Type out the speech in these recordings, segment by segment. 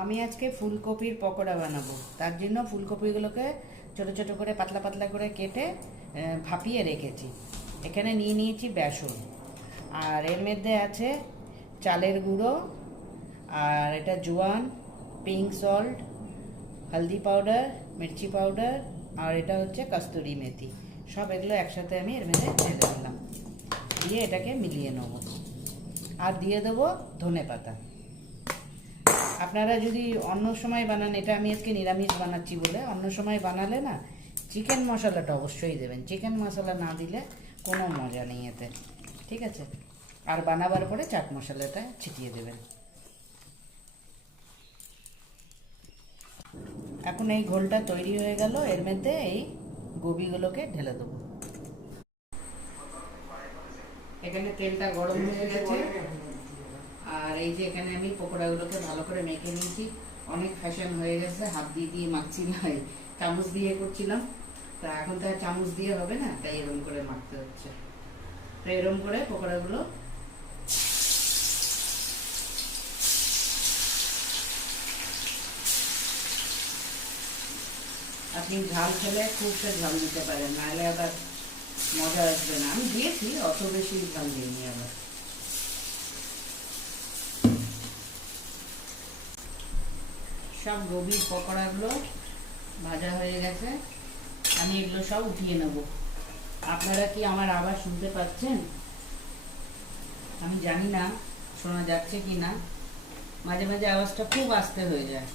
আমি আজকে ফুলকপির পকোড়া বানাবো। তার জন্য ফুলকপিগুলোকে ছোট ছোট করে পাতলা পাতলা করে কেটে ভাপিয়ে রেখেছি। এখানে নিয়ে নিয়েছি বেসন, আর এর মধ্যে আছে চালের গুঁড়ো, আর এটা জোয়ান, পিঙ্ক সল্ট, হলদি পাউডার, মির্চি পাউডার, আর এটা হচ্ছে কস্তুরি মেথি। সব এগুলো একসাথে আমি এর মধ্যে ঢেলে দিলাম, দিয়ে এটাকে মিলিয়ে নেবো। আর দিয়ে দেবো ধনে পাতা। আপনারা যদি অন্য সময় বানান, এটা আমি আজকে নিরামিষ বানাচ্ছি বলে, অন্য সময় বানালে না চিকেন মশলাটা অবশ্যই দেবেন। চিকেন মশলা না দিলে কোনো মজা নেই এতে, ঠিক আছে? আর বানাবার পরে চাট মশলাটা ছিটিয়ে দেবেন। এখন এই ঘোলটা তৈরি হয়ে গেল, এর মধ্যে এই গোবিগুলোকে ঢেলে দেবো। এখানে তেলটা গরম হয়ে গেছে, আর এই যে এখানে আমি পকোড়াগুলোকে ভালো করে মেখে নিয়েছি। অনেক ফ্যাশন হয়ে গেছে, হাত দিয়ে দিয়ে মাখছিলাম, চামচ দিয়ে করছিলাম। তা এখন তো আর চামচ দিয়ে হবে না, তাই এরকম করে মাখতে হচ্ছে। তো এরকম করে পকোড়াগুলো আপনি ঝাল খেলে খুব সে ঝাল দিতে পারেন, নাহলে আবার মজা আসবে না। আমি দিয়েছি, অত বেশি ঝাল দিইনি। আবার সব গোবির পকোড়াগুলো ভাজা হয়ে গেছে, আমি এগুলো সব উঠিয়ে নেব। আপনারা কি আমার আওয়াজ শুনতে পাচ্ছেন? আমি জানি না শোনা যাচ্ছে কি না, মাঝে মাঝে আওয়াজটা খুব আস্তে হয়ে যায়।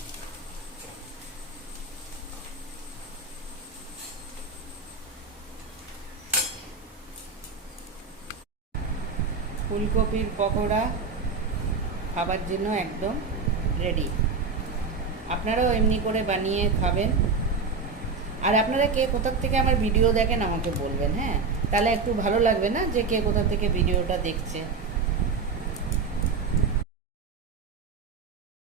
ফুলকপির পকোড়া খাবার জন্য একদম রেডি। আপনারাও এমনি করে বানিয়ে খাবেন। আর আপনারা কে কোথা থেকে আমার ভিডিও দেখেন আমাকে বলবেন, হ্যাঁ? তাহলে একটু ভালো লাগবে না, যে কে কোথা থেকে ভিডিওটা দেখছে।